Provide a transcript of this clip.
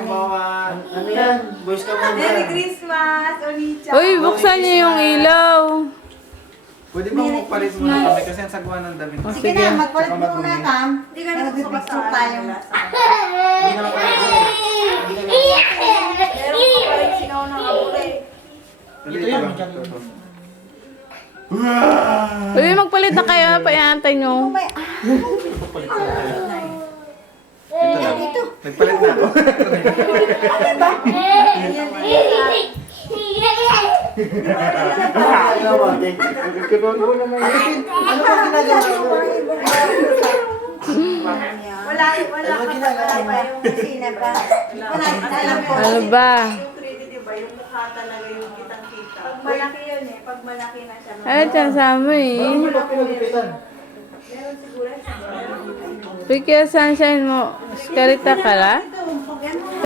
kanin. Ano yan? Boys ka muna. Merry Christmas, Onicha. Uy, buksan niyo yung ilaw. Pwede ba magpalit muna kami kasi ang sagwa ng damit. Oh, Sige sige. na, magpalit Saka muna madumi. Kam. Hindi ka na Nag-picture tayo. Hindi na makalit. Meron ka pa rin sinaw ng abulay. Ito yan. Ito. Uy, magpalit na kayo. Paiantay nyo. Ito lang. Nagpalit na ako. Wala pa yung kusina pa. Alam mo, Ano ba? yung 3D, di ba? Yung mukha talaga yung kitang-kita. Pag malaki yun eh. Pag malaki na siya. Ay, dyan sa mo eh. Meron siguro. Uy, kaya sunshine mo. Karita ka la?